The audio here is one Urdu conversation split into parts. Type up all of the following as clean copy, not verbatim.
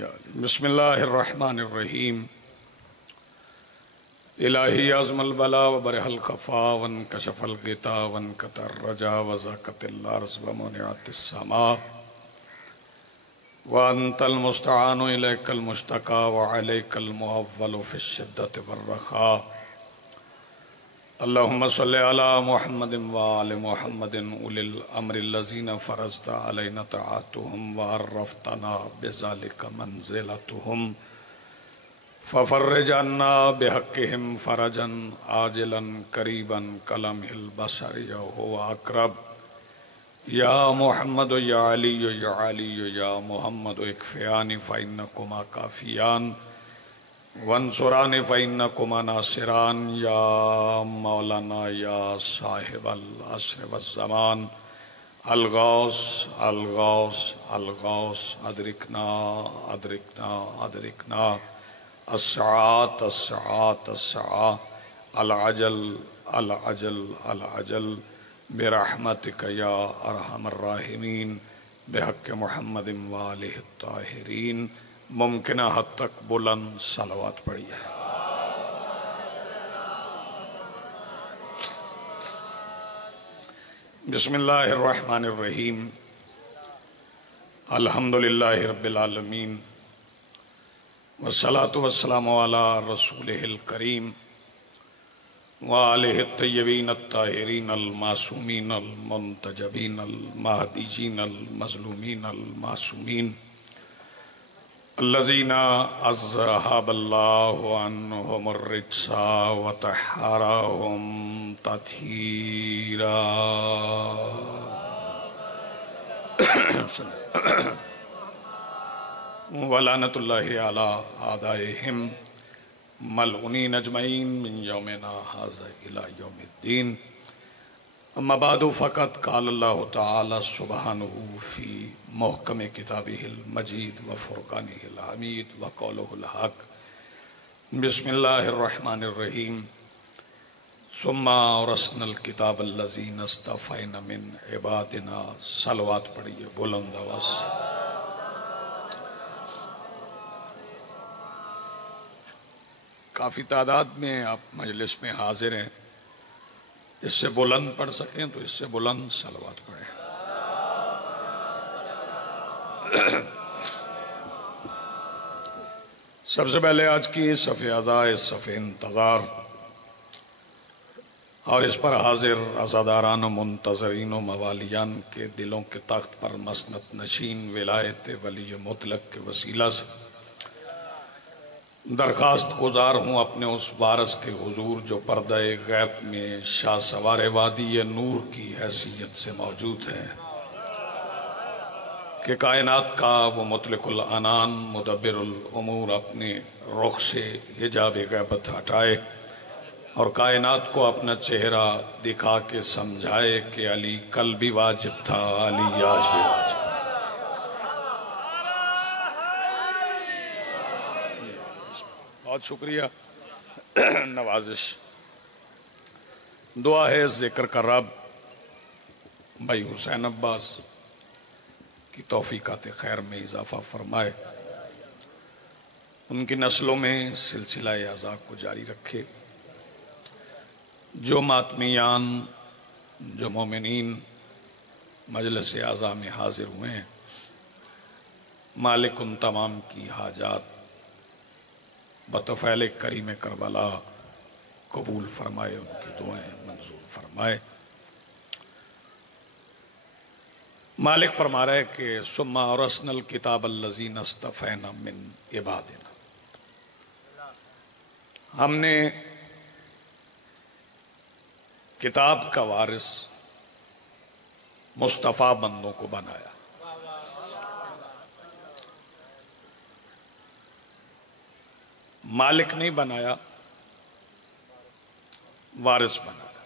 بسم اللہ الرحمن الرحیم الہی عظم البلا وبرح الخفا وانکشف الغطا وانقطع الرجا وزاقت الارض ومنعت السماء وانت المستعان الیک المشتقى وعلیک المعول فی الشدۃ والرخاء اللہم صلی علی محمد وآل محمد اولی الامر الذین فرضت علینا طاعتهم وعرفتنا بذلک منزلتهم ففرج عنا بحقهم فرجا عاجلا قریبا کلمح البصر هو اقرب یا محمد یا علی یا علی یا محمد اکفیانی فإنکما کافیان وانصرانی فإنکما ناصران یا مولانا یا صاحب العصر والزمان الغوث الغوث الغوث ادرکنا ادرکنا ادرکنا الساعات الساعات الساعات العجل العجل العجل برحمتک یا ارحم الراحمین بحق محمد وآلہ الطاہرین۔ ممکنہ حد تک بلند صلوات پڑھیے۔ بسم اللہ الرحمن الرحیم الحمدللہ رب العالمین والصلاة والسلام علی رسولہ الکریم وآلہ الطیبین الطاہرین المعصومین المنتجبین المہدیین المظلومین المعصومین الذین اذھب اللہ عنہم الرجس وطہرہم تطہیرا۔ ولعنۃ اللہ علی اعدائہم ملعونین اجمعین من یومنا ھذا الی یوم الدین۔ اما بعد فقد قال اللہ تعالی سبحانہ فی محکم کتابہ المجید وفرقانہ الحمید وقولہ الحق۔ بسم اللہ الرحمن الرحیم ثم اورثنا الکتاب الذین اصطفینا من عبادنا۔ صلوات پڑھیے بلند آواز۔ کافی تعداد میں آپ مجلس میں حاضر ہیں، اس سے بلند پڑھ سکیں تو اس سے بلند صلوات پڑھیں۔ سب سے پہلے آج کی صف عزا، اس صف انتظار اور اس پر حاضر عزاداران و منتظرین و موالیان کے دلوں کے تخت پر مسند نشین ولایت ولی مطلق کے وسیلہ سے درخواست گزار ہوں اپنے اس وارث کے حضور جو پردہ غیب میں شاہ سوار وادی نور کی حیثیت سے موجود ہے، کہ کائنات کا وہ مطلق العنان مدبر الامور اپنے رخ سے حجاب غیبت ہٹائے اور کائنات کو اپنا چہرہ دکھا کے سمجھائے کہ علی کل بھی واجب تھا، علی آج بھی واجب۔ بہت شکریہ، نوازش۔ دعا ہے ذکر کا رب بھائی حسین عباس کی توفیقات خیر میں اضافہ فرمائے، ان کی نسلوں میں سلسلہ عزا کو جاری رکھے، جو ماتمیان جو مومنین مجلس عزا میں حاضر ہوئے ہیں، مالک ان تمام کی حاجات بطفیل کریم کربلا قبول فرمائے، ان کی دعائیں منظور فرمائے۔ مالک فرما رہے کہ ثم اورثنا الکتاب الذین اصطفینا من عبادنا، ہم نے کتاب کا وارث مصطفیٰ بندوں کو بنایا۔ مالک نہیں بنایا، وارث بنایا۔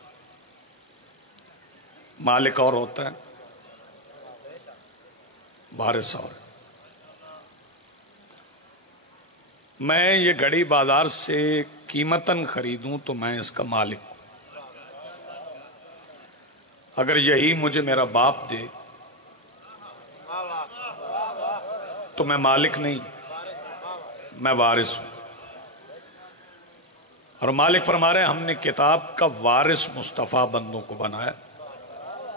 مالک اور ہوتا ہے، وارث اور۔ میں یہ گھڑی بازار سے قیمتاً خریدوں تو میں اس کا مالک ہوں، اگر یہی مجھے میرا باپ دے تو میں مالک نہیں، میں وارث ہوں. اور مالک فرما رہے ہیں ہم نے کتاب کا وارث مصطفیٰ بندوں کو بنایا،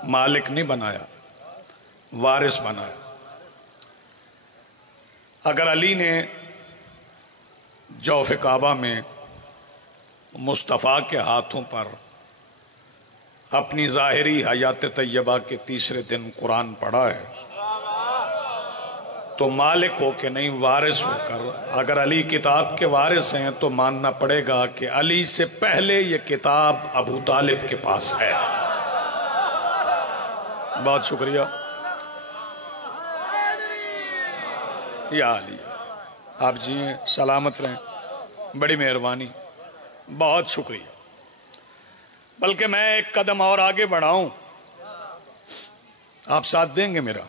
مالک نہیں بنایا، وارث بنایا. اگر علی نے جوف کعبہ میں مصطفیٰ کے ہاتھوں پر اپنی ظاہری حیات طیبہ کے تیسرے دن قرآن پڑھا ہے تو مالک ہو کے نہیں، وارث ہو کر. اگر علی کتاب کے وارث ہیں تو ماننا پڑے گا کہ علی سے پہلے یہ کتاب ابو طالب کے پاس ہے. بہت شکریہ یا علی، آپ جیئیں سلامت رہیں، بڑی مہربانی، بہت شکریہ. بلکہ میں ایک قدم اور آگے بڑھاؤں، آپ ساتھ دیں گے میرا؟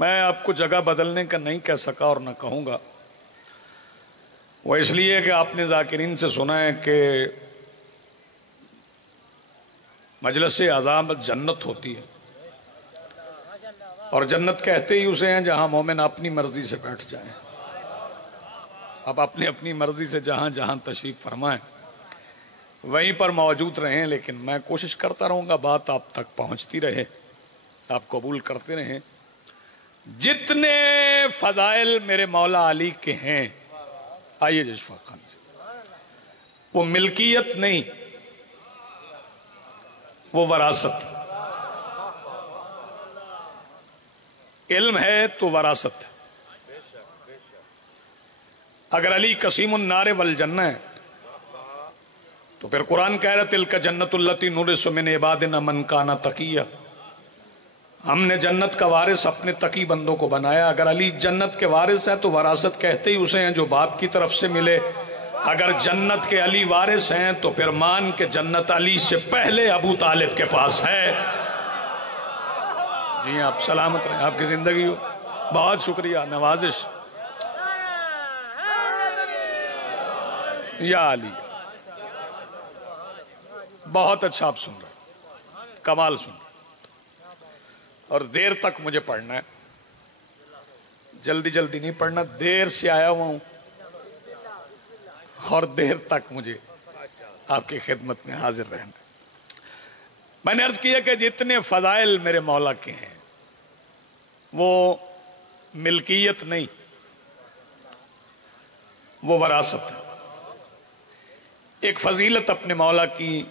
میں آپ کو جگہ بدلنے کا نہیں کہہ سکا اور نہ کہوں گا، وہ اس لیے کہ آپ نے ذاکرین سے سنا ہے کہ مجلس عذاب جنت ہوتی ہے، اور جنت کہتے ہی اسے ہیں جہاں مومن اپنی مرضی سے بیٹھ جائیں. اب اپنی مرضی سے جہاں جہاں تشریف فرمائیں وہیں پر موجود رہیں، لیکن میں کوشش کرتا رہوں گا بات آپ تک پہنچتی رہے، آپ قبول کرتے رہیں. جتنے فضائل میرے مولا علی کے ہیں، آئیے اشفاق خان جی، وہ ملکیت نہیں، وہ وراثت. علم ہے تو وراثت ہے. اگر علی قسیم النار والجنہ ہے تو پھر قرآن کہہ رہا تلک جنت التی نورث من عبادنا من کان تقیہ، ہم نے جنت کا وارث اپنے تقی بندوں کو بنایا. اگر علی جنت کے وارث ہے تو وراثت کہتے ہی اسے ہیں جو باپ کی طرف سے ملے. اگر جنت کے علی وارث ہیں تو پھر مان کے جنت علی سے پہلے ابو طالب کے پاس ہے. جی آپ سلامت رہیں، آپ کی زندگی ہو. بہت شکریہ، نوازش یا علی. بہت اچھا آپ سن رہے، کمال سن رہے، اور دیر تک مجھے پڑھنا ہے، جلدی جلدی نہیں پڑھنا. دیر سے آیا ہوا ہوں اور دیر تک مجھے آپ کی خدمت میں حاضر رہنا. میں نے عرض کیا کہ جتنے فضائل میرے مولا کے ہیں وہ ملکیت نہیں، وہ وراثت ہے. ایک فضیلت اپنے مولا کی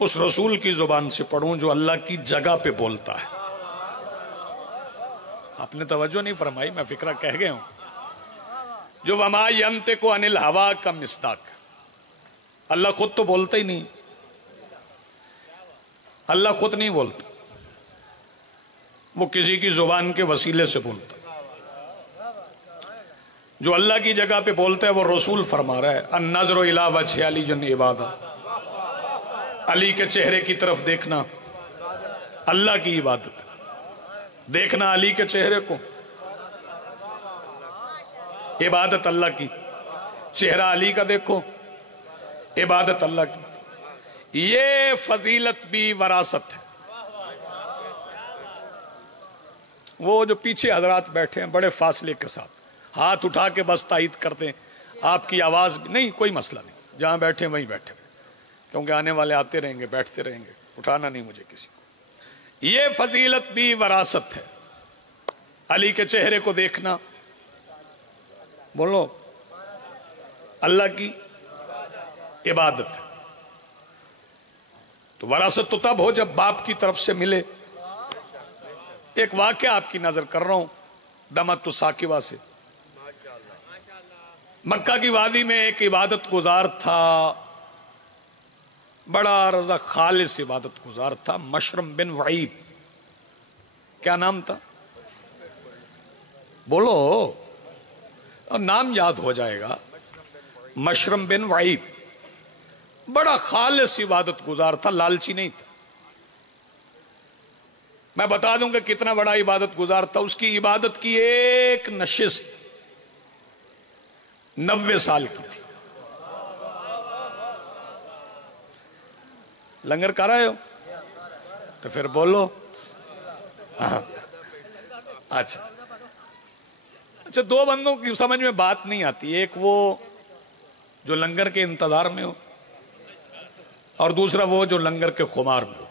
اس رسول کی زبان سے پڑھوں جو اللہ کی جگہ پہ بولتا ہے. آپ نے توجہ نہیں فرمائی، میں فکرہ کہہ گیا ہوں. جو وما ینطق عن الہوا کا مصداق، اللہ خود تو بولتا ہی نہیں، اللہ خود نہیں بولتا، وہ کسی کی زبان کے وسیلے سے بولتا. جو اللہ کی جگہ پہ بولتا ہے وہ رسول فرما رہا ہے النظر الی وجہ علی عبادہ، علی کے چہرے کی طرف دیکھنا اللہ کی عبادت. دیکھنا علی کے چہرے کو عبادت اللہ کی. چہرہ علی کا دیکھو عبادت اللہ کی. یہ فضیلت بھی وراثت ہے. وہ جو پیچھے حضرات بیٹھے ہیں بڑے فاصلے کے ساتھ ہاتھ اٹھا کے بس تائید کرتے ہیں، آپ کی آواز بھی نہیں، کوئی مسئلہ نہیں، جہاں بیٹھے وہیں بیٹھے، کیونکہ آنے والے آتے رہیں گے، بیٹھتے رہیں گے، اٹھانا نہیں مجھے کسی کو. یہ فضیلت بھی وراثت ہے. علی کے چہرے کو دیکھنا، بولو اللہ کی عبادت. تو وراثت تو تب ہو جب باپ کی طرف سے ملے. ایک واقعہ آپ کی نظر کر رہا ہوں دمت ثاقبہ سے. مکہ کی وادی میں ایک عبادت گزار تھا، بڑا رضا خالص عبادت گزار تھا، مشرم بن وعیب. کیا نام تھا؟ بولو، نام یاد ہو جائے گا. مشرم بن وعیب بڑا خالص عبادت گزار تھا، لالچی نہیں تھا. میں بتا دوں کہ کتنا بڑا عبادت گزار تھا. اس کی عبادت کی ایک نشست 90 سال کی تھی. لنگر کر رہے ہو تو پھر بولو. اچھا اچھا، دو بندوں کی سمجھ میں بات نہیں آتی، ایک وہ جو لنگر کے انتظار میں ہو اور دوسرا وہ جو لنگر کے خمار میں ہو۔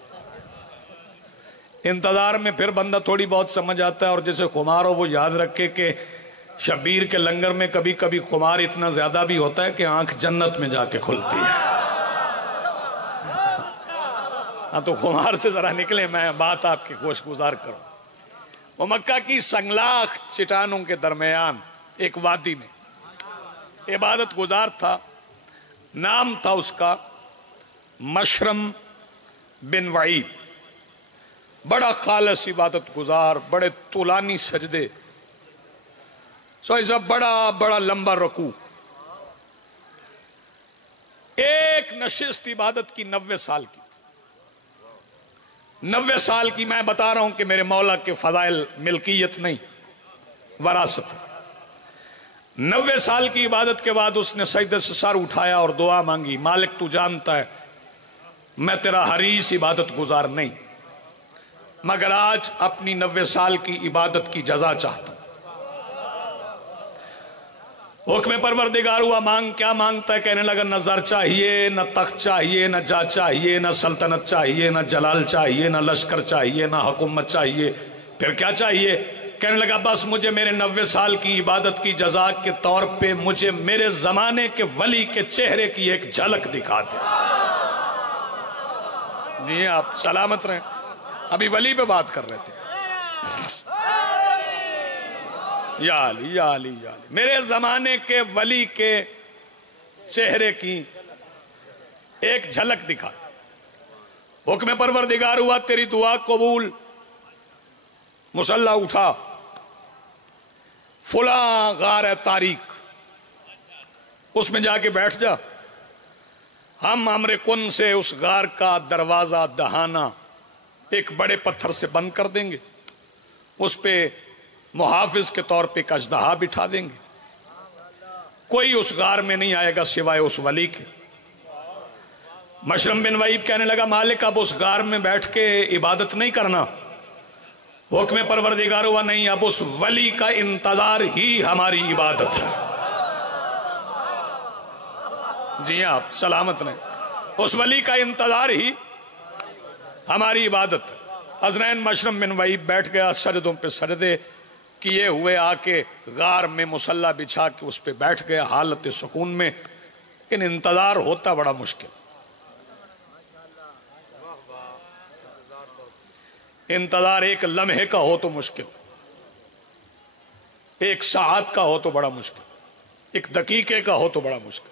انتظار میں پھر بندہ تھوڑی بہت سمجھ آتا ہے، اور جیسے خمار ہو وہ یاد رکھے کہ شبیر کے لنگر میں کبھی کبھی خمار اتنا زیادہ بھی ہوتا ہے کہ آنکھ جنت میں جا کے کھلتی ہے۔ ہاں تو خمار سے ذرا نکلے، میں بات آپ کی خوش گزار کروں۔ وہ مکہ کی سنگلاخ چٹانوں کے درمیان ایک وادی میں عبادت گزار تھا، نام تھا اس کا مشرم بن وعید، بڑا خالص عبادت گزار، بڑے طولانی سجدے، ایسا بڑا بڑا لمبا رکوع، ایک نشست عبادت کی 90 سال کی، 90 سال کی۔ میں بتا رہا ہوں کہ میرے مولا کے فضائل ملکیت نہیں، وراثت۔ 90 سال کی عبادت کے بعد اس نے سجدے سے سر اٹھایا اور دعا مانگی، مالک تو جانتا ہے میں تیرا حریص عبادت گزار نہیں، مگر آج اپنی 90 سال کی عبادت کی جزا چاہتا ہوں۔ حکم پروردگار ہوا، مانگ کیا مانگتا ہے؟ کہنے لگا نہ زر چاہیے، نہ تخت چاہیے، نہ جا چاہیے، نہ سلطنت چاہیے، نہ جلال چاہیے، نہ لشکر چاہیے، نہ حکومت چاہیے، پھر کیا چاہیے؟ کہنے لگا بس مجھے میرے 90 سال کی عبادت کی جزا کے طور پہ مجھے میرے زمانے کے ولی کے چہرے کی ایک جھلک دکھا دے۔ جی آپ سلامت رہیں، ابھی ولی پہ بات کر رہے تھے۔ یا علی یا علی یا علی، میرے زمانے کے ولی کے چہرے کی ایک جھلک دکھا۔ حکم پروردگار ہوا، تیری دعا قبول، مصلی اٹھا، فلاں غار ہے تاریک، اس میں جا کے بیٹھ جا، ہم امر کن سے اس غار کا دروازہ دہانہ ایک بڑے پتھر سے بند کر دیں گے، اس پہ محافظ کے طور پہ ایک اژدہا بٹھا دیں گے، کوئی اس غار میں نہیں آئے گا سوائے اس ولی کے۔ مشرم بن وعید کہنے لگا مالک اب اس غار میں بیٹھ کے عبادت نہیں کرنا۔ حکم پروردگار ہوا نہیں، اب اس ولی کا انتظار ہی ہماری عبادت ہے۔ جی آپ سلامت رہیں، اس ولی کا انتظار ہی ہماری عبادت۔ حضرین مشرم بن وعید بیٹھ گیا، سجدوں پہ سجدے کیے ہوئے آ کے غار میں مصلی بچھا کے اس پہ بیٹھ گیا حالت سکون میں، لیکن انتظار ہوتا بڑا مشکل۔ انتظار ایک لمحے کا ہو تو مشکل، ایک ساعت کا ہو تو بڑا مشکل، ایک دقیقے کا ہو تو بڑا مشکل۔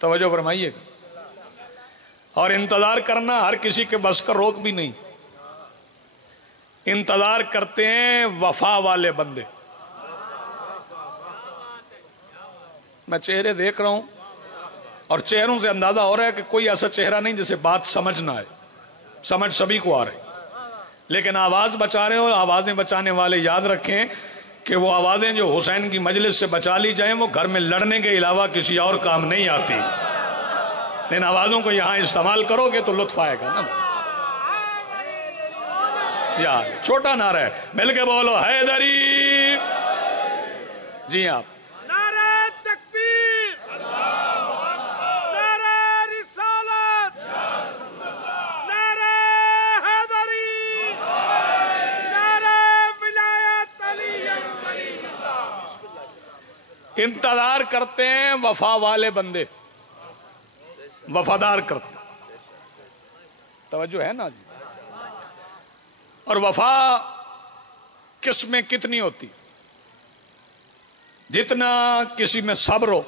توجہ فرمائیے گا، اور انتظار کرنا ہر کسی کے بس کا روک بھی نہیں۔ انتظار کرتے ہیں وفا والے بندے۔ میں چہرے دیکھ رہا ہوں اور چہروں سے اندازہ ہو رہا ہے کہ کوئی ایسا چہرہ نہیں جسے بات سمجھ نہ آئے، سمجھ سبھی کو آ رہے، لیکن آواز بچا رہے ہو۔ آوازیں بچانے والے یاد رکھیں کہ وہ آوازیں جو حسین کی مجلس سے بچا لی جائیں وہ گھر میں لڑنے کے علاوہ کسی اور کام نہیں آتی۔ ان آوازوں کو یہاں استعمال کرو گے تو لطف آئے گا نا۔ یار چھوٹا نعرہ ہے، مل کے بولو حیدری۔ جی آپ نعرہ تکبیر، نعرہ رسالت، نعرہ حیدری، نعرہ ولایت علی۔ انتظار کرتے ہیں وفا والے بندے، وفادار کرتے، توجہ ہے نا جی۔ اور وفا کس میں کتنی ہوتی؟ جتنا کسی میں صبر ہو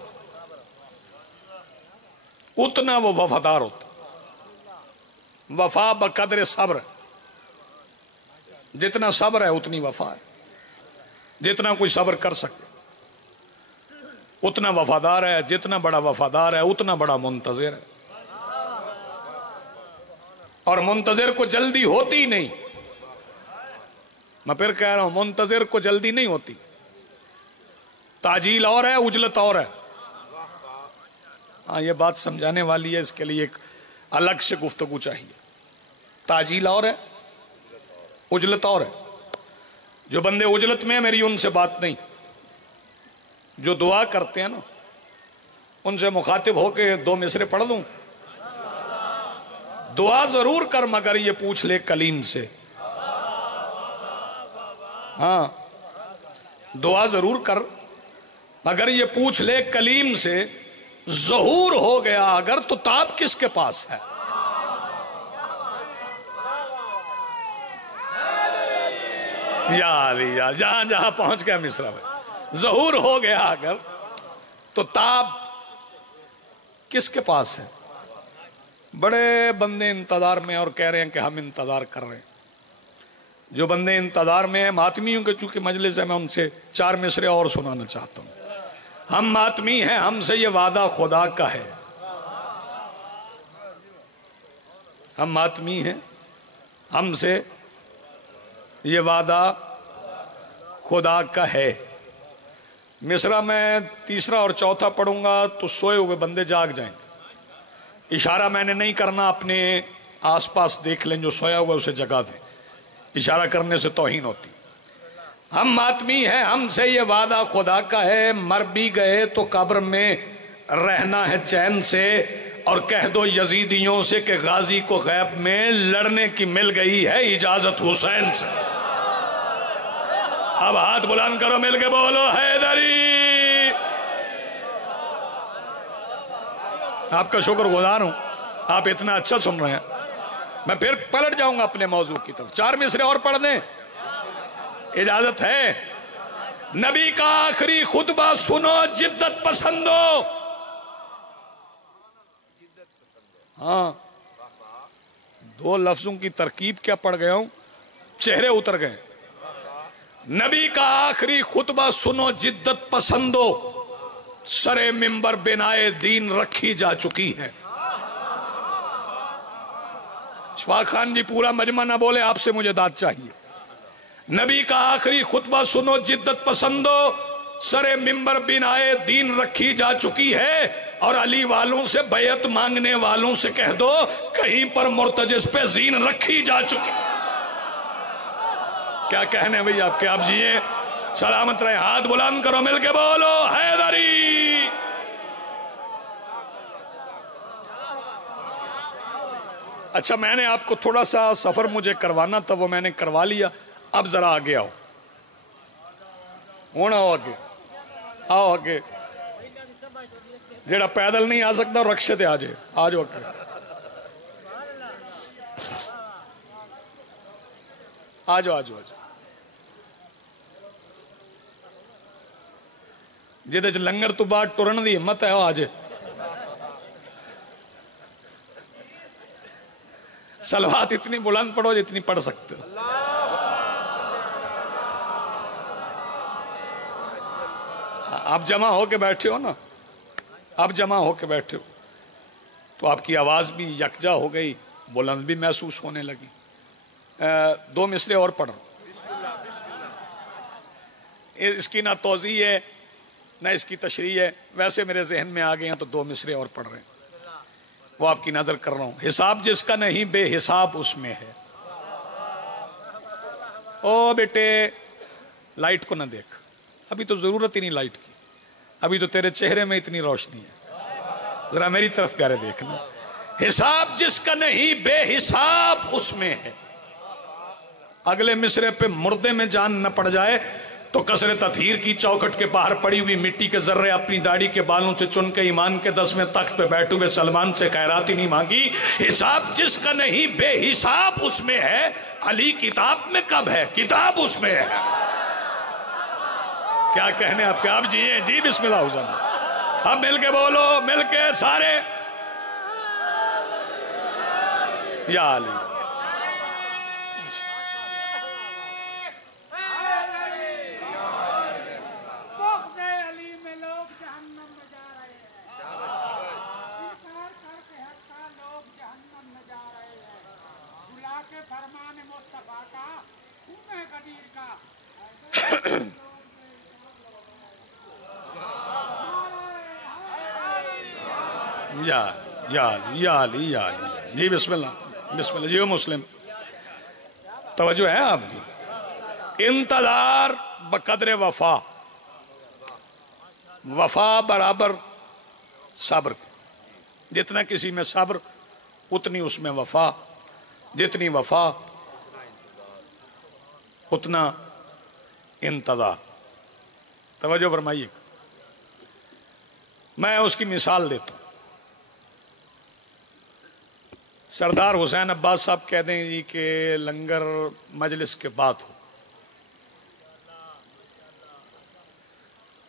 اتنا وہ وفادار ہوتا۔ وفا بقدر صبر ہے، جتنا صبر ہے اتنی وفا ہے۔ جتنا کوئی صبر کر سکے اتنا وفادار ہے، جتنا بڑا وفادار ہے اتنا بڑا منتظر ہے۔ اور منتظر کو جلدی ہوتی نہیں، میں پھر کہہ رہا ہوں منتظر کو جلدی نہیں ہوتی۔ تاجیل اور ہے، عجلت اور ہے۔ ہاں یہ بات سمجھانے والی ہے، اس کے لیے ایک الگ سے گفتگو چاہیے۔ تاجیل اور ہے، عجلت اور ہے۔ جو بندے عجلت میں ہیں میری ان سے بات نہیں، جو دعا کرتے ہیں نا ان سے مخاطب ہو کے 2 مصرے پڑھ دوں؟ دعا ضرور کر مگر یہ پوچھ لے کلیم سے. ہاں دعا ضرور کر مگر یہ پوچھ لے کلیم سے. ظہور ہو گیا اگر تو تاب کس کے پاس ہے؟ یا علی یا جہاں جہاں پہنچ گیا مصرع میں. ظہور ہو گیا اگر تو تاب کس کے پاس ہے؟ بڑے بندے انتظار میں اور کہہ رہے ہیں کہ ہم انتظار کر رہے ہیں. جو بندے انتظار میں ہیں ماتمیوں کے چونکہ مجلس ہے میں ان سے 4 مصرے اور سنانا چاہتا ہوں. ہم ماتمی ہیں ہم سے یہ وعدہ خدا کا ہے. ہم ماتمی ہیں ہم سے یہ وعدہ خدا کا ہے. مصرع میں تیسرا اور چوتھا پڑھوں گا تو سوئے ہوئے بندے جاگ جائیں. اشارہ میں نے نہیں کرنا، اپنے آس پاس دیکھ لیں جو سویا ہوا اسے جگا دیں. اشارہ کرنے سے توہین ہوتی. ہم ماتمی ہیں ہم سے یہ وعدہ خدا کا ہے، مر بھی گئے تو قبر میں رہنا ہے چین سے. اور کہہ دو یزیدیوں سے کہ غازی کو غیب میں لڑنے کی مل گئی ہے اجازت حسین سے. اب ہاتھ بلند کرو مل کے بولو حیدری. آپ کا شکر گزار ہوں آپ اتنا اچھا سن رہے ہیں. میں پھر پلٹ جاؤں گا اپنے موضوع کی طرف. 4 مصرے اور پڑھ دیں اجازت ہے؟ نبی کا آخری خطبہ سنو جدت پسندو. ہاں 2 لفظوں کی ترکیب کیا پڑھ گیا ہوں چہرے اتر گئے. نبی کا آخری خطبہ سنو جدت پسندو، سرے منبر بنائے دین رکھی جا چکی ہے. شفاق خان جی پورا مجمع نہ بولے، آپ سے مجھے داد چاہیے. نبی کا آخری خطبہ سنو جدت پسندو، سرے منبر بنائے دین رکھی جا چکی ہے. اور علی والوں سے بیعت مانگنے والوں سے کہہ دو کہیں پر مرتجز پہ زین رکھی جا چکی. کیا کہنے بھئی آپ کے، آپ جیے سلامت رہے. ہاتھ بلند کرو مل کے بولو حیدری. اچھا میں نے آپ کو تھوڑا سا سفر مجھے کروانا تھا وہ میں نے کروا لیا. اب ذرا آگے آؤ، ہونا ہو آگے آؤ. آگے جیڑا پیدل نہیں آ سکتا رکشے تے آ جائے. آ جاؤ آگے آ جاؤ آ جاؤ. جہد لنگر تو بعد ٹرن دی ہمت ہے آ جائے. سلوات اتنی بلند پڑھو جتنی پڑھ سکتے ہو. آپ جمع ہو کے بیٹھے ہو نا، آپ جمع ہو کے بیٹھے ہو تو آپ کی آواز بھی یکجا ہو گئی، بلند بھی محسوس ہونے لگی. 2 مصرے اور پڑھ رہا ہوں. اس کی نہ توضیح ہے نہ اس کی تشریح ہے، ویسے میرے ذہن میں آ گئے ہیں تو 2 مصرے اور پڑھ رہے ہیں. وہ آپ کی نظر کر رہا ہوں. حساب جس کا نہیں بے حساب اس میں ہے. او بیٹے لائٹ کو نہ دیکھ، ابھی تو ضرورت ہی نہیں لائٹ کی، ابھی تو تیرے چہرے میں اتنی روشنی ہے. ذرا میری طرف پیارے دیکھنا. حساب جس کا نہیں بے حساب اس میں ہے. اگلے مصرے پہ مردے میں جان نہ پڑ جائے تو قصر تطہیر کی چوکھٹ کے باہر پڑی ہوئی مٹی کے ذرے اپنی داڑھی کے بالوں سے چن کے ایمان کے 10ویں تخت پہ بیٹھے ہوئے سلمان سے خیرات ہی نہیں مانگی. حساب جس کا نہیں بے حساب اس میں ہے. علی کتاب میں کب ہے؟ کتاب اس میں ہے. کیا کہنے آپ کے، آپ جیے جی بسم اللہ حسن. اب مل کے بولو مل کے سارے یا علی. یا علی جی بسم اللہ بسم اللہ. جی مسلم توجہ ہے آپ کی. انتظار بقدر وفا. وفا برابر صبر، جتنا کسی میں صبر اتنی اس میں وفا، جتنی وفا اتنا انتظار۔ توجہ فرمائیے، میں اس کی مثال دیتا ہوں۔ سردار حسین عباس صاحب کہہ دیں جی کہ لنگر مجلس کے بعد ہو،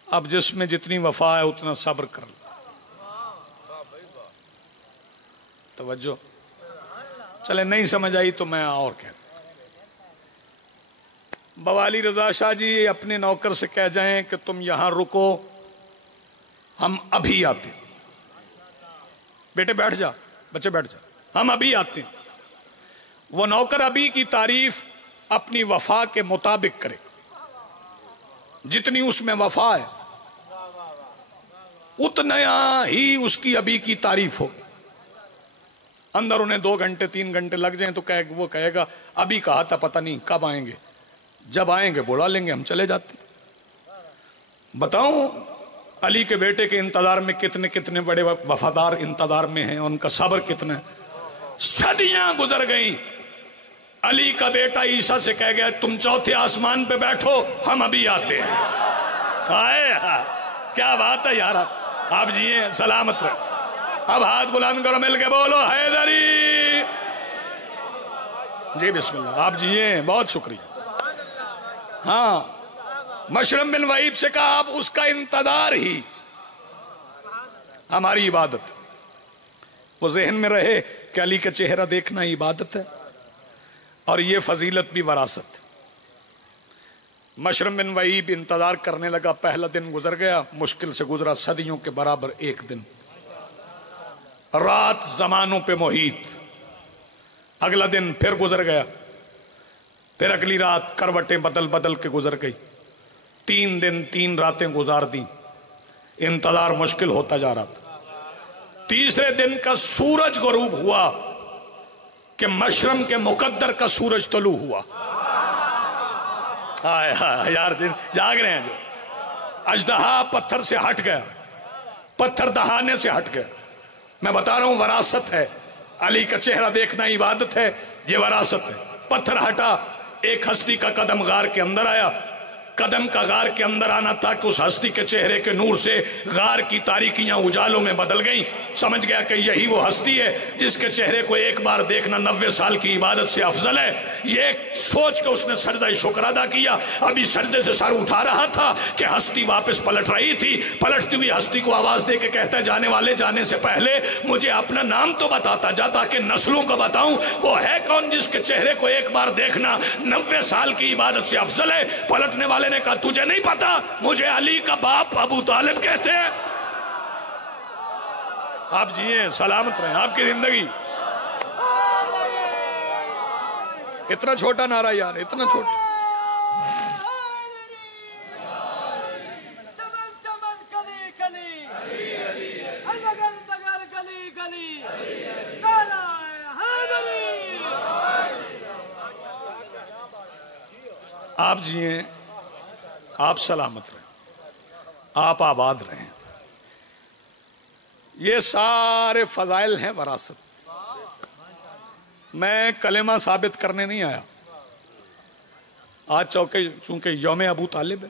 اب جس میں جتنی وفا ہے اتنا صبر کر لو۔ توجہ، چلے نہیں سمجھ آئی تو میں اور کہہ دوں۔ بوالی رضا شاہ جی اپنے نوکر سے کہہ جائیں کہ تم یہاں رکو، ہم ابھی آتے، بیٹے بیٹھ جا، بچے بیٹھ جا، ہم ابھی آتے ہیں۔ وہ نوکر ابھی کی تعریف اپنی وفا کے مطابق کرے، جتنی اس میں وفا ہے اتنا ہی اس کی ابھی کی تعریف ہو۔ اندر انہیں 2 گھنٹے 3 گھنٹے لگ جائیں تو وہ کہے گا ابھی کہا تھا، پتہ نہیں کب آئیں گے، جب آئیں گے بلا لیں گے، ہم چلے جاتے۔ بتاؤں علی کے بیٹے کے انتظار میں کتنے کتنے بڑے وفادار انتظار میں ہیں، ان کا صبر کتنا ہے۔ صدیاں گزر گئیں، علی کا بیٹا عیسیٰ سے کہہ گیا تم 4تھے آسمان پہ بیٹھو، ہم ابھی آتے ہیں۔ کیا بات ہے یار، آپ جیئے سلامت رہے۔ اب ہاتھ بلند کرو، مل کے بولو حیدری۔ جی بسم اللہ، آپ جیئے، بہت شکریہ۔ ہاں، مشرم بن وحیب سے کہا آپ اس کا انتظار ہی ہماری عبادت۔ وہ ذہن میں رہے کہ علی کا چہرہ دیکھنا عبادت ہے، اور یہ فضیلت بھی وراثت۔ مشرم بن وحیب انتظار کرنے لگا، پہلا دن گزر گیا، مشکل سے گزرا، صدیوں کے برابر ایک دن، رات زمانوں پہ محیط۔ اگلا دن پھر گزر گیا، پھر اگلی رات کروٹیں بدل بدل کے گزر گئی، 3 دن 3 راتیں گزار دیں، انتظار مشکل ہوتا جا رہا تھا۔ تیسرے دن کا سورج غروب ہوا کہ مشرم کے مقدر کا سورج طلوع ہوا۔ یار دن جاگ رہے ہیں جو اژدہا پتھر سے ہٹ گیا، پتھر دہانے سے ہٹ گیا۔ میں بتا رہا ہوں وراثت ہے، علی کا چہرہ دیکھنا عبادت ہے، یہ وراثت ہے۔ پتھر ہٹا، ایک ہستی کا قدم غار کے اندر آیا، قدم کا غار کے اندر آنا تھا کہ اس ہستی کے چہرے کے نور سے غار کی تاریکیاں اجالوں میں بدل گئیں۔ سمجھ گیا کہ یہی وہ ہستی ہے جس کے چہرے کو ایک بار دیکھنا 90 سال کی عبادت سے افضل ہے۔ یہ سوچ کے اس نے سجدہ شکر ادا کیا، ابھی سجدے سے سر اٹھا رہا تھا کہ ہستی واپس پلٹ رہی تھی۔ پلٹتی ہوئی ہستی کو آواز دے کے کہتا ہے جانے والے جانے سے پہلے مجھے اپنا نام تو بتاتا جا تاکہ نسلوں کو بتاؤں وہ ہے کون جس کے چہرے کو ایک بار دیکھنا 90 سال کی عبادت سے افضل ہے۔ پلٹنے والے نے کہا تجھے نہیں پتا، مجھے علی کا باپ ابو طالب کہتے ہیں۔ آپ جیئے سلامت رہیں، آپ کی زندگی۔ اتنا چھوٹا نعرہ یار، اتنا چھوٹا۔ آپ جیئے، آپ سلامت رہیں، آپ آباد رہیں۔ یہ سارے فضائل ہیں وراثت۔ میں کلمہ ثابت کرنے نہیں آیا، آج چونکہ یوم ابو طالب ہے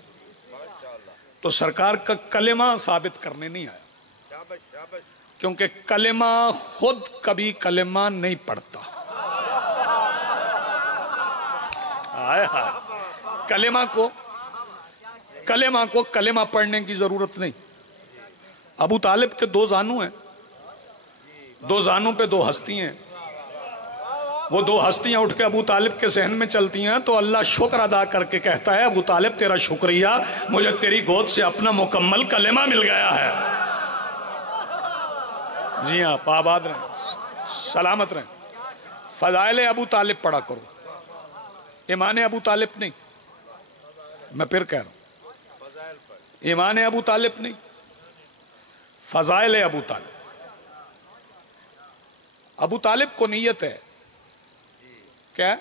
تو سرکار کا کلمہ ثابت کرنے نہیں آیا، کیونکہ کلمہ خود کبھی کلمہ نہیں پڑھتا۔ کلمہ کو کلمہ پڑھنے کی ضرورت نہیں۔ ابو طالب کے 2 زانو ہیں، 2 زانوں پہ 2 ہستی ہیں، وہ 2 ہستیاں اٹھ کے ابو طالب کے ذہن میں چلتی ہیں تو اللہ شکر ادا کر کے کہتا ہے ابو طالب تیرا شکریہ، مجھے تیری گود سے اپنا مکمل کلمہ مل گیا ہے۔ جی ہاں، آباد رہیں، سلامت رہیں۔ فضائل ابو طالب پڑھا کرو، ایمان ابو طالب نہیں، میں پھر کہہ رہا ہوں، ایمان ابو طالب نہیں، فضائل ابو طالب۔ ابو طالب کو نیت ہے کیا؟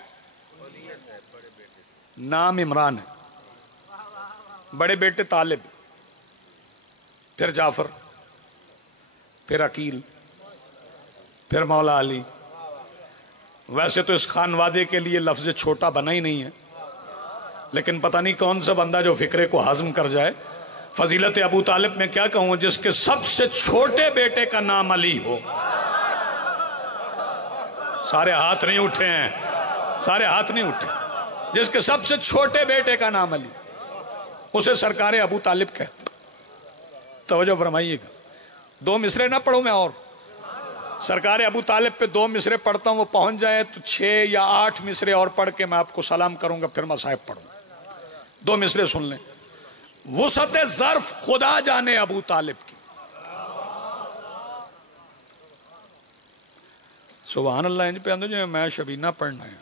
نام عمران ہے، بڑے بیٹے طالب، پھر جعفر، پھر عقیل، پھر مولا علی. ویسے تو اس خانوادے کے لیے لفظ چھوٹا بنا ہی نہیں ہے، لیکن پتہ نہیں کون سا بندہ جو فکرے کو ہضم کر جائے. فضیلت ابو طالب میں کیا کہوں، جس کے سب سے چھوٹے بیٹے کا نام علی ہو. سارے ہاتھ نہیں اٹھے ہیں، سارے ہاتھ نہیں اٹھے. جس کے سب سے چھوٹے بیٹے کا نام علی، اسے سرکار ابو طالب کہتے. توجہ فرمائیے گا. 2 مصرے نہ پڑھوں میں، اور سرکار ابو طالب پہ 2 مصرے پڑھتا ہوں، وہ پہنچ جائے تو 6 یا 8 مصرے اور پڑھ کے میں آپ کو سلام کروں گا، پھر مصائب پڑھوں. 2 مصرے سن لیں. وسعت ظرف خدا جانے ابو طالب کی. سبحان اللہ. انج پہ اندر جو میں شبینہ پڑھنا ہے.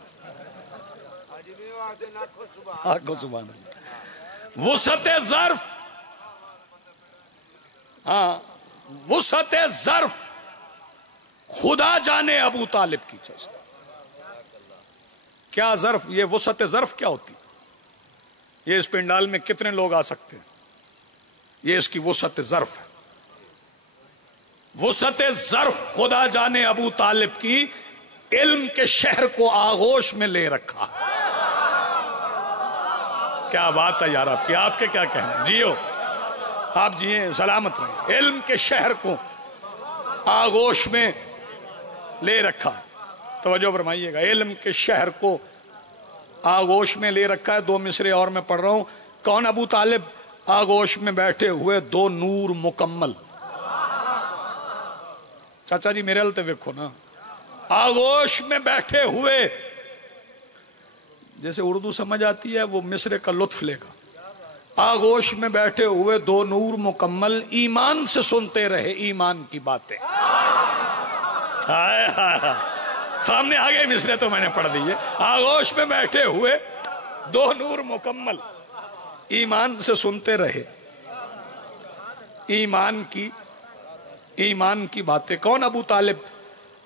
آگو سبحان اللہ. وسعت ظرف، ہاں وسعت ظرف خدا جانے ابو طالب کی. کیا ظرف، یہ وسعت ظرف کیا ہوتی؟ یہ اس پنڈال میں کتنے لوگ آ سکتے ہیں، یہ اس کی وسعت ظرف ہے. وسعت ظرف خدا جانے ابو طالب کی. علم کے شہر کو آغوش میں لے رکھا. کیا بات ہے یار آپ کی، آپ کے کیا کہنا. جیو آپ جیئیں، سلامت رہیں. علم کے شہر کو آغوش میں لے رکھا. توجہ فرمائیے گا. علم کے شہر کو آغوش میں لے رکھا ہے. 2 مصرے اور میں پڑھ رہا ہوں. کون ابو طالب؟ آغوش میں بیٹھے ہوئے 2 نور مکمل. چاچا جی میرے ہلتے ویکھو نا. آغوش میں بیٹھے ہوئے، جیسے اردو سمجھ آتی ہے وہ مصرے کا لطف لے گا. آغوش میں بیٹھے ہوئے 2 نور مکمل، ایمان سے سنتے رہے ایمان کی باتیں. سامنے آگے مصرے تو میں نے پڑھ دیے. آغوش میں بیٹھے ہوئے 2 نور مکمل، ایمان سے سنتے رہے ایمان کی باتیں. کون ابو طالب؟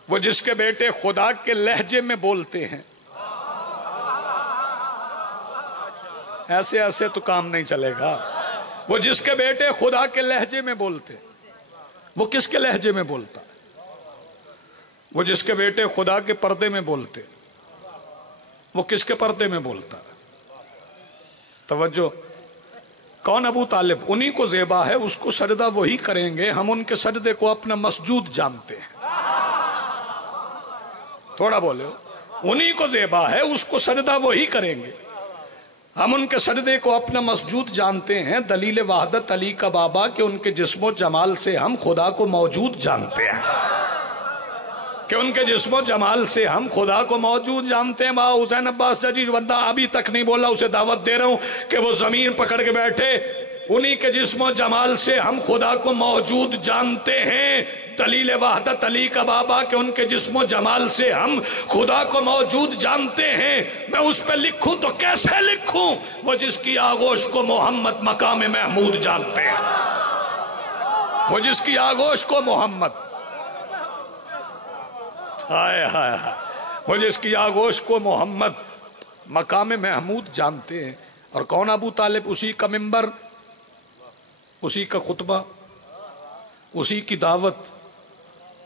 وہ جس کے بیٹے خدا کے لہجے میں بولتے ہیں. ایسے ایسے تو کام نہیں چلے گا. وہ جس کے بیٹے خدا کے لہجے میں بولتے. وہ کس کے لہجے میں بولتا؟ وہ جس کے بیٹے خدا کے پردے میں بولتے. وہ کس کے پردے میں بولتا؟ توجہ. کون ابو طالب؟ انہی کو زیبا ہے، اس کو سجدہ وہی کریں گے. ہم ان کے سجدے کو اپنا مسجود جانتے ہیں. تھوڑا بولے. انہی کو زیبا ہے، اس کو سجدہ وہی کریں گے. ہم ان کے سجدے کو اپنا مسجود جانتے ہیں. دلیل وحدت علی کا بابا کہ ان کے جسم و جمال سے ہم خدا کو موجود جانتے ہیں. کہ ان کے جسم و جمال سے ہم خدا کو موجود جانتے ہیں. ماں حسین عباس جی بندہ ابھی تک نہیں بولا، اسے دعوت دے رہا ہوں کہ وہ زمین پکڑ کے بیٹھے. انہی کے جسم و جمال سے ہم خدا کو موجود جانتے ہیں. دلیل وحدت علی کا بابا کہ ان کے جسم و جمال سے ہم خدا کو موجود جانتے ہیں. میں اس پہ لکھوں تو کیسے لکھوں؟ وہ جس کی آغوش کو محمد مقام محمود جانتے ہیں. وہ جس کی آغوش کو محمد، وہ جس کی آغوش کو محمد مقام محمود جانتے ہیں. اور کون ابو طالب؟ اسی کا منبر، اسی کا خطبہ، اسی کی دعوت،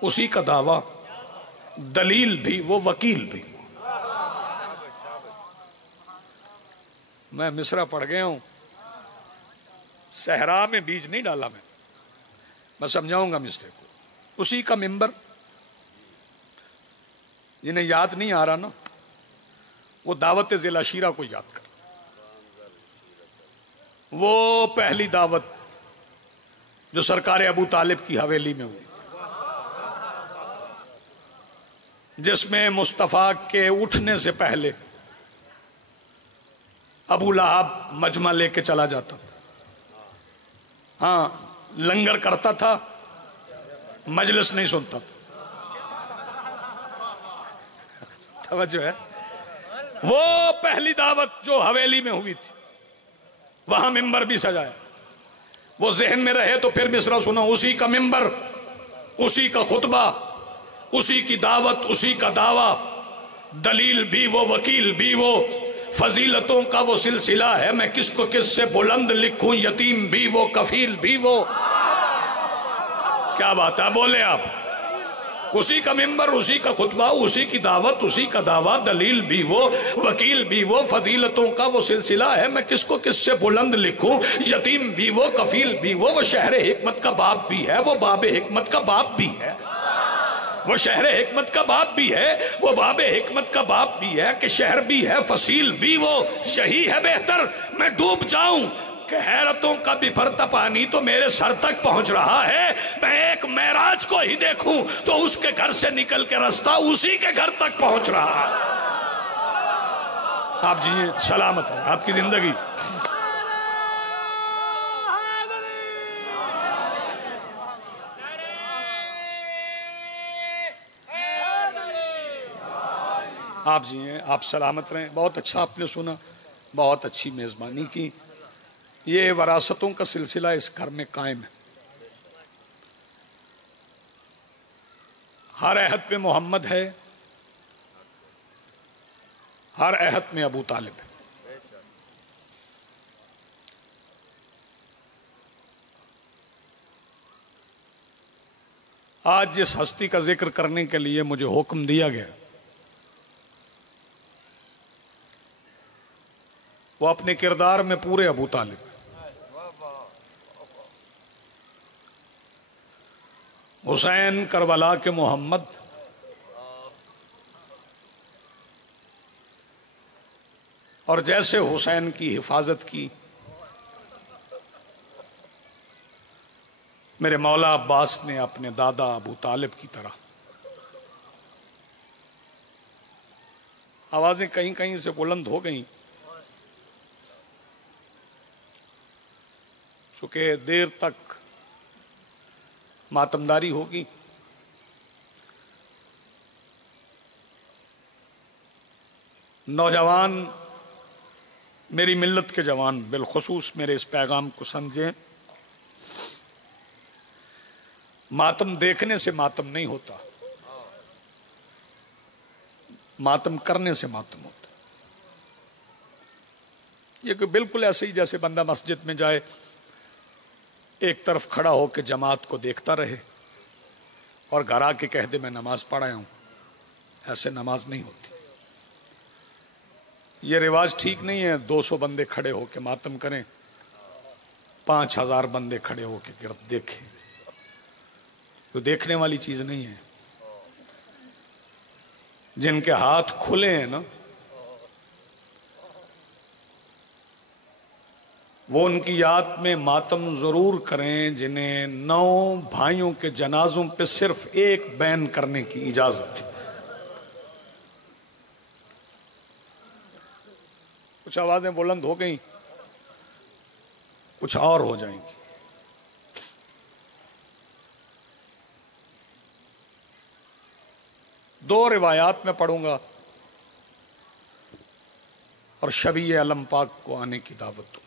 اسی کا دعویٰ. دلیل بھی وہ، وکیل بھی. میں مصرع پڑھ گیا ہوں، صحرا میں بیج نہیں ڈالا. میں سمجھاؤں گا مصرے کو. اسی کا منبر. جنہیں یاد نہیں آ رہا نا، وہ دعوت ذیل عشیرہ کو یاد کر. وہ پہلی دعوت جو سرکار ابو طالب کی حویلی میں ہوئی، جس میں مصطفیٰ کے اٹھنے سے پہلے ابو لہب مجمع لے کے چلا جاتا تھا. ہاں لنگر کرتا تھا، مجلس نہیں سنتا تھا. توجہ ہے. وہ پہلی دعوت جو حویلی میں ہوئی تھی، وہاں ممبر بھی سجایا. وہ ذہن میں رہے تو پھر مصرع سنو. اسی کا ممبر، اسی کا خطبہ، اسی کی دعوت، اسی کا دعویٰ. دلیل بھی وہ، وکیل بھی وہ. فضیلتوں کا وہ سلسلہ ہے، میں کس کو کس سے بلند لکھوں. یتیم بھی وہ، کفیل بھی وہ. کیا بات ہے، بولے آپ. اسی کا ممبر، اسی کا خطبہ، اسی کی دعوت، اسی کا دعویٰ، دلیل بھی وہ، وکیل بھی وہ، فضیلتوں کا وہ سلسلہ ہے. میں کس کو کس سے بلند لکھوں؟ یتیم بھی وہ، کفیل بھی وہ شہر حکمت کا باپ بھی ہے، وہ باب حکمت کا باپ بھی ہے. وہ شہر حکمت کا باپ بھی ہے، وہ باب حکمت کا باپ بھی ہے، کہ شہر بھی ہے، فصیل بھی وہ. یہی ہے بہتر میں ڈوب جاؤں کہ حیرتوں کا بپھرتا پانی تو میرے سر تک پہنچ رہا ہے. میں ایک معراج کو ہی دیکھوں تو اس کے گھر سے نکل کے رستہ اسی کے گھر تک پہنچ رہا ہے. آپ جی سلامت ہے آپ کی زندگی. آپ جی ہیں، آپ سلامت رہیں. بہت اچھا آپ نے سنا، بہت اچھی میزبانی کی. یہ وراثتوں کا سلسلہ اس گھر میں قائم ہے. ہر عہد پہ محمد ہے، ہر عہد میں ابو طالب ہے. آج جس ہستی کا ذکر کرنے کے لیے مجھے حکم دیا گیا، وہ اپنے کردار میں پورے ابو طالب ہے. حسین کربلا کے محمد، اور جیسے حسین کی حفاظت کی میرے مولا عباس نے اپنے دادا ابو طالب کی طرح. آوازیں کہیں کہیں سے بلند ہو گئیں چونکہ دیر تک ماتمداری ہوگی. نوجوان، میری ملت کے جوان بالخصوص میرے اس پیغام کو سمجھیں. ماتم دیکھنے سے ماتم نہیں ہوتا، ماتم کرنے سے ماتم ہوتا. یہ کہ بالکل ایسے ہی جیسے بندہ مسجد میں جائے، ایک طرف کھڑا ہو کے جماعت کو دیکھتا رہے اور گھر آ کے کہہ دے میں نماز پڑھ آیا ہوں. ایسے نماز نہیں ہوتی. یہ رواج ٹھیک نہیں ہے. 200 بندے کھڑے ہو کے ماتم کریں، 5000 بندے کھڑے ہو کے گرد دیکھیں. تو دیکھنے والی چیز نہیں ہے. جن کے ہاتھ کھلے ہیں نا، وہ ان کی یاد میں ماتم ضرور کریں جنہیں 9 بھائیوں کے جنازوں پہ صرف ایک بین کرنے کی اجازت تھی. کچھ آوازیں بلند ہو گئیں، کچھ اور ہو جائیں گی. دو روایات میں پڑھوں گا اور شبیہ علم پاک کو آنے کی دعوت دوں گا.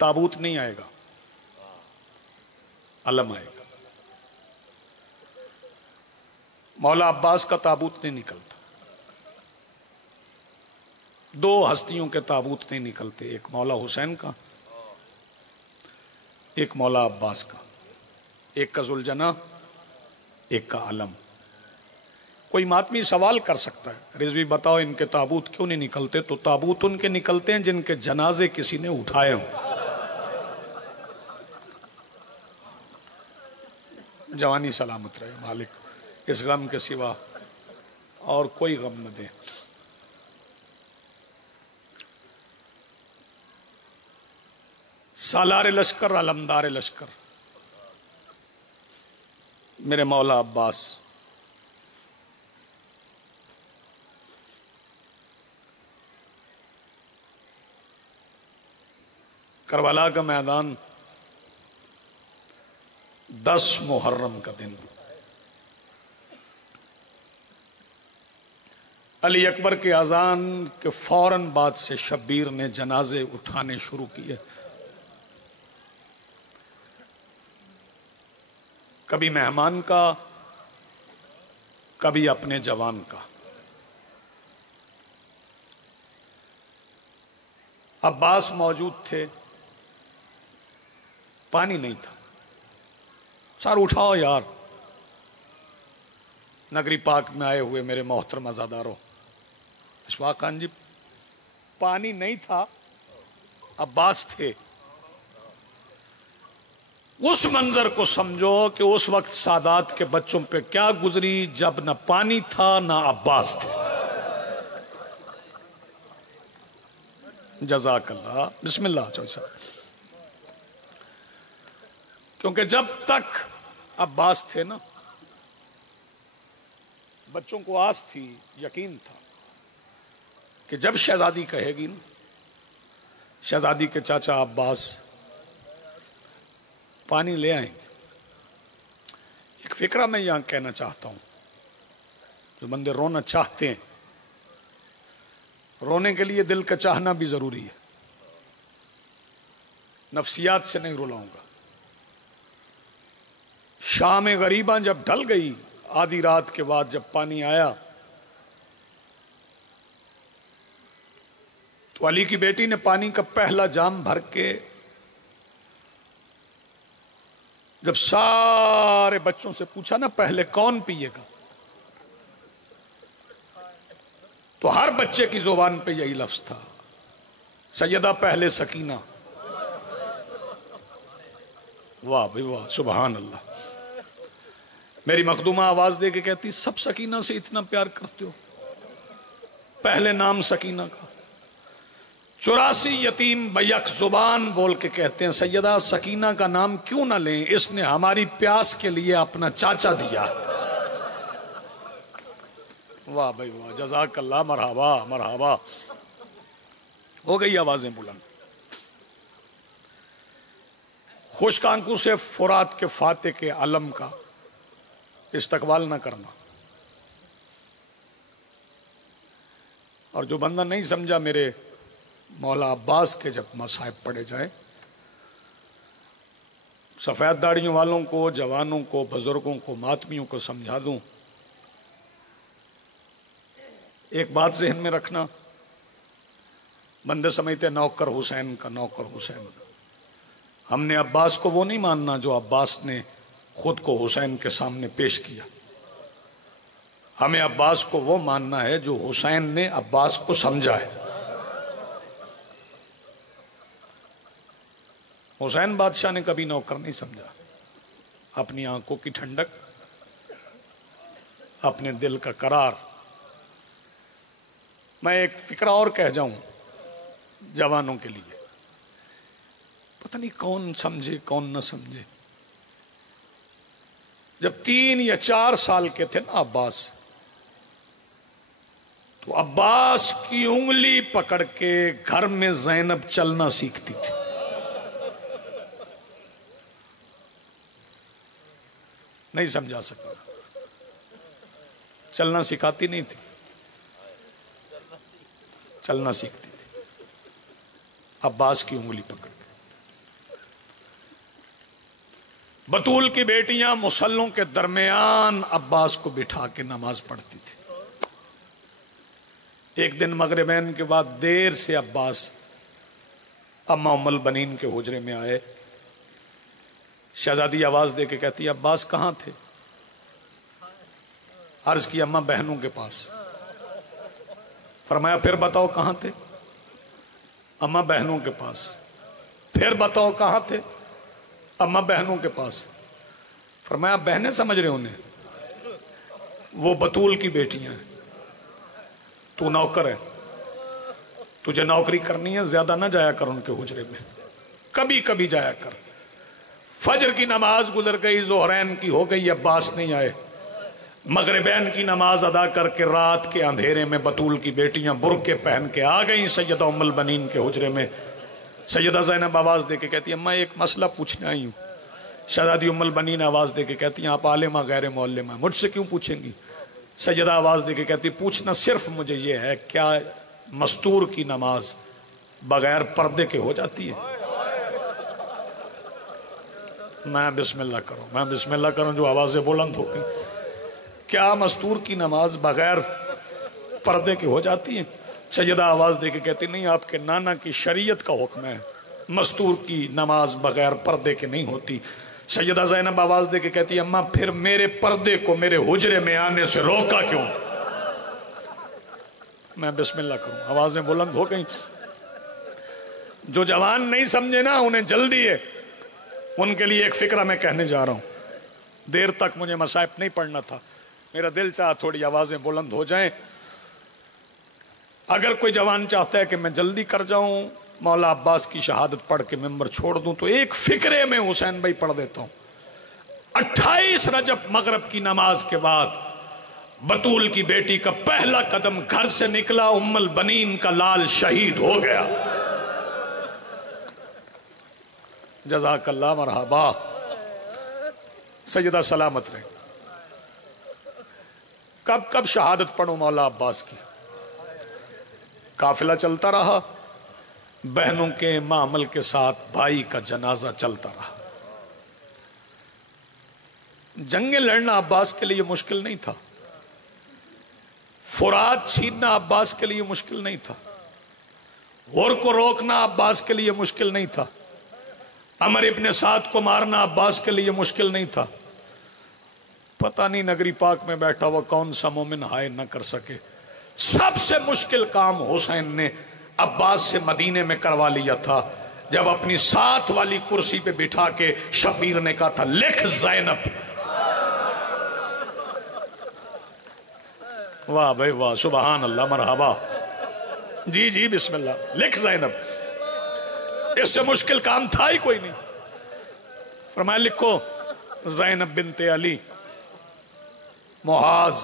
تابوت نہیں آئے گا، علم آئے گا. مولا عباس کا تابوت نہیں نکلتا. 2 ہستیوں کے تابوت نہیں نکلتے، ایک مولا حسین کا، ایک مولا عباس کا. ایک کا ذوالجناح، ایک کا علم. کوئی ماتمی سوال کر سکتا ہے رضوی بتاؤ ان کے تابوت کیوں نہیں نکلتے؟ تو تابوت ان کے نکلتے ہیں جن کے جنازے کسی نے اٹھائے ہوں. جوانی سلامت رہے مالک، اس غم کے سوا اور کوئی غم نہ دے. سالار لشکر، علمدار لشکر میرے مولا عباس. کربلا کا میدان 10 محرم کا دن. علی اکبر کے اذان کے فوراً بعد سے شبیر نے جنازے اٹھانے شروع کیے. کبھی مہمان کا، کبھی اپنے جوان کا. عباس موجود تھے، پانی نہیں تھا. سر اٹھاؤ یار. نگری پاک میں آئے ہوئے میرے محترم عزادارو، اشفاق خان جی پانی نہیں تھا، عباس تھے. اس منظر کو سمجھو کہ اس وقت سادات کے بچوں پہ کیا گزری جب نہ پانی تھا نہ عباس تھے. جزاک اللہ. بسم اللہ. چل کیونکہ جب تک عباس تھے نا، بچوں کو آس تھی، یقین تھا کہ جب شہزادی کہے گی نا، شہزادی کے چاچا عباس پانی لے آئیں گے. ایک فکرہ میں یہاں کہنا چاہتا ہوں، جو بندے رونا چاہتے ہیں، رونے کے لیے دل کا چاہنا بھی ضروری ہے. نفسیات سے نہیں رلاؤں گا. شام غریباں جب ڈھل گئی، آدھی رات کے بعد جب پانی آیا تو علی کی بیٹی نے پانی کا پہلا جام بھر کے جب سارے بچوں سے پوچھا نا پہلے کون پیے گا، تو ہر بچے کی زبان پہ یہی لفظ تھا، سیدہ پہلے سکینہ. واہ بھائی واہ، سبحان اللہ. میری مخدومہ آواز دے کے کہتی سب سکینہ سے اتنا پیار کرتے ہو، پہلے نام سکینہ کا. 84 یتیم بیک زبان بول کے کہتے ہیں سیدہ سکینہ کا نام کیوں نہ لیں، اس نے ہماری پیاس کے لیے اپنا چاچا دیا. واہ بھائی واہ، جزاک اللہ. مرحبا مرحبا. ہو گئی آوازیں بلند. خشک آنکھوں سے فرات کے فاتح کے علم کا استقبال نہ کرنا. اور جو بندہ نہیں سمجھا میرے مولا عباس کے جب مصائب پڑے جائیں، سفید داڑیوں والوں کو، جوانوں کو، بزرگوں کو، ماتمیوں کو سمجھا دوں. ایک بات ذہن میں رکھنا، بندے سمجھتے نوکر حسین کا، نوکر حسین کا. ہم نے عباس کو وہ نہیں ماننا جو عباس نے خود کو حسین کے سامنے پیش کیا. ہمیں عباس کو وہ ماننا ہے جو حسین نے عباس کو سمجھا ہے. حسین بادشاہ نے کبھی نوکر نہیں سمجھا. اپنی آنکھوں کی ٹھنڈک، اپنے دل کا قرار. میں ایک فکرہ اور کہہ جاؤں جوانوں کے لیے، پتہ نہیں کون سمجھے کون نہ سمجھے. جب 3 یا 4 سال کے تھے نا عباس، تو عباس کی انگلی پکڑ کے گھر میں زینب چلنا سیکھتی تھی. نہیں سمجھا سکتا. چلنا سکھاتی نہیں تھی، چلنا سیکھتی تھی عباس کی انگلی پکڑ کے. بطول کی بیٹیاں مصلوں کے درمیان عباس کو بٹھا کے نماز پڑھتی تھی. ایک دن مغربین کے بعد دیر سے عباس اما ام البنین کے حجرے میں آئے. شہزادی آواز دے کے کہتی عباس کہاں تھے؟ عرض کی اماں بہنوں کے پاس. فرمایا پھر بتاؤ کہاں تھے؟ اماں بہنوں کے پاس. پھر بتاؤ کہاں تھے؟ اماں بہنوں کے پاس. فرمایا بہنیں سمجھ رہے انہیں؟ وہ بطول کی بیٹیاں ہیں. تو نوکر ہے، تجھے نوکری کرنی ہے، زیادہ نہ جایا کر ان کے حجرے میں، کبھی کبھی جایا کر. فجر کی نماز گزر گئی، ظہرین کی ہو گئی، عباس نہیں آئے. مغربین کی نماز ادا کر کے رات کے اندھیرے میں بطول کی بیٹیاں برقعے پہن کے آ گئیں سیدہ ام البنین کے حجرے میں. سیدہ زینب آواز دے کے کہتی اماں ایک مسئلہ پوچھنے آئی ہوں. شہزادی ام البنین آواز دے کے کہتی ہیں آپ عالمہ غیر معلمہ، مجھ سے کیوں پوچھیں گی؟ سیدہ آواز دے کے کہتی پوچھنا صرف مجھے یہ ہے کیا مستور کی نماز بغیر پردے کے ہو جاتی ہے؟ میں بسم اللہ کروں، میں بسم اللہ کروں جو آوازیں بلند ہو گئی. کیا مستور کی نماز بغیر پردے کے ہو جاتی ہے؟ سیدہ آواز دے کے کہتی نہیں، آپ کے نانا کی شریعت کا حکم ہے، مستور کی نماز بغیر پردے کے نہیں ہوتی. سیدہ زینب آواز دے کے کہتی ہے اماں پھر میرے پردے کو میرے حجرے میں آنے سے روکا کیوں؟ میں بسم اللہ کروں، آوازیں بلند ہو گئیں۔ جو جوان نہیں سمجھے نا انہیں جلدی ہے، ان کے لیے ایک فکرہ میں کہنے جا رہا ہوں۔ دیر تک مجھے مصائب نہیں پڑھنا تھا، میرا دل چاہ تھوڑی آوازیں بلند ہو جائیں۔ اگر کوئی جوان چاہتا ہے کہ میں جلدی کر جاؤں، مولا عباس کی شہادت پڑھ کے ممبر چھوڑ دوں، تو ایک فکرے میں حسین بھائی پڑھ دیتا ہوں۔ 28 رجب مغرب کی نماز کے بعد بطول کی بیٹی کا پہلا قدم گھر سے نکلا، ام البنین کا لال شہید ہو گیا۔ جزاک اللہ، مرحبا، سیدہ سلامت رہے۔ کب کب شہادت پڑھوں مولا عباس کی؟ قافلہ چلتا رہا، بہنوں کے معامل کے ساتھ بھائی کا جنازہ چلتا رہا۔ جنگیں لڑنا عباس کے لیے مشکل نہیں تھا، فرات چھیننا عباس کے لیے مشکل نہیں تھا، غور کو روکنا عباس کے لیے مشکل نہیں تھا، عمر ابن سعد کو مارنا عباس کے لیے مشکل نہیں تھا۔ پتہ نہیں نگری پاک میں بیٹھا ہوا کون سا مومن ہائے نہ کر سکے۔ سب سے مشکل کام حسین نے عباس سے مدینے میں کروا لیا تھا، جب اپنی ساتھ والی کرسی پہ بٹھا کے شبیر نے کہا تھا لکھ زینب۔ واہ بھائی واہ، سبحان اللہ، مرحبا، جی جی بسم اللہ، لکھ زینب۔ اس سے مشکل کام تھا ہی کوئی نہیں۔ فرمایا لکھو زینب بنت علی معاذ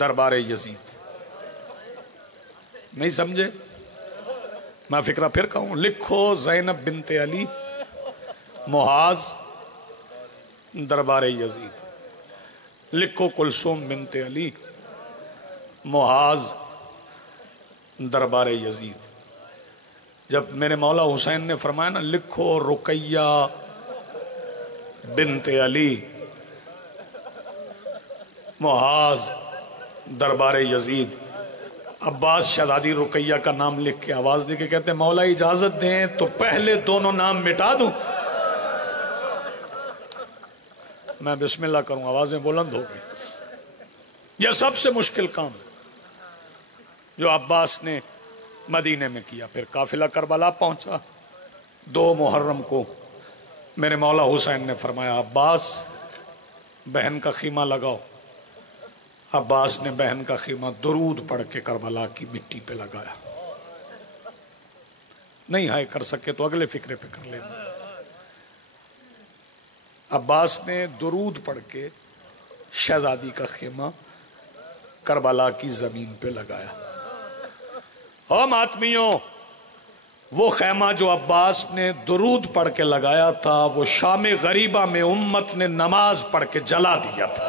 دربار یزید۔ نہیں سمجھے؟ میں فکرہ پھر کہوں، لکھو زینب بنت علی معاذ دربار یزید، لکھو کلثوم بنت علی معاذ دربار یزید۔ جب میرے مولا حسین نے فرمایا نا لکھو رقیہ بنت علی معاذ دربار یزید، عباس شہزادی رقیہ کا نام لکھ کے آواز دے کے کہتے ہیں مولا اجازت دیں تو پہلے دونوں نام مٹا دوں؟ میں بسم اللہ کروں، آوازیں بلند ہو گئی۔ یہ سب سے مشکل کام جو عباس نے مدینے میں کیا۔ پھر قافلہ کربلا پہنچا، 2 محرم کو میرے مولا حسین نے فرمایا عباس بہن کا خیمہ لگاؤ۔ عباس نے بہن کا خیمہ درود پڑھ کے کربلا کی مٹی پہ لگایا۔ نہیں ہائے کر سکے تو اگلے فکرے پہ کر لینا۔ عباس نے درود پڑھ کے شہزادی کا خیمہ کربلا کی زمین پہ لگایا۔ اور ماتمیوں، وہ خیمہ جو عباس نے درود پڑھ کے لگایا تھا وہ شام غریبہ میں امت نے نماز پڑھ کے جلا دیا تھا۔